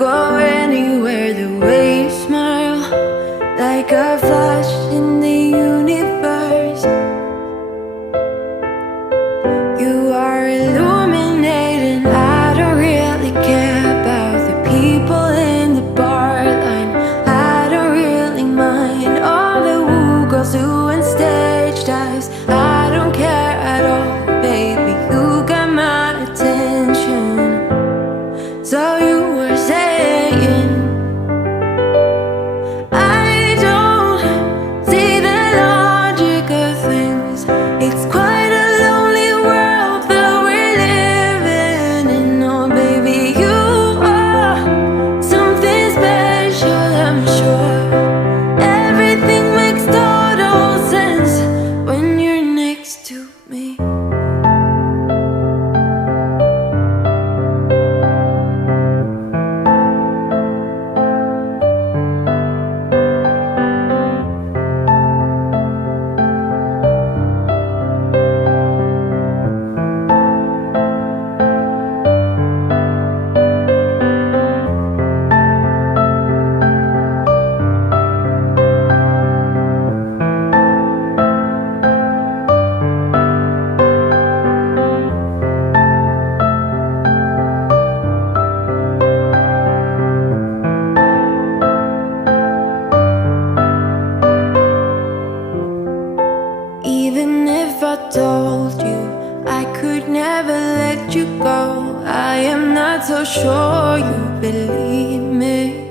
go anywhere the way you smile, like a flash in the universe. You are illuminating. I don't really care about the people in the bar line. I don't really mind all the woo girls doing stage dives. I don't care at all, baby. You got my attention. So you were saying, I don't see the logic of things. It's quite a lonely world that we're living in. Oh baby, you are something special, I'm sure. Everything makes total sense when you're next to me. Even if I told you I could never let you go, I am not so sure you believe me.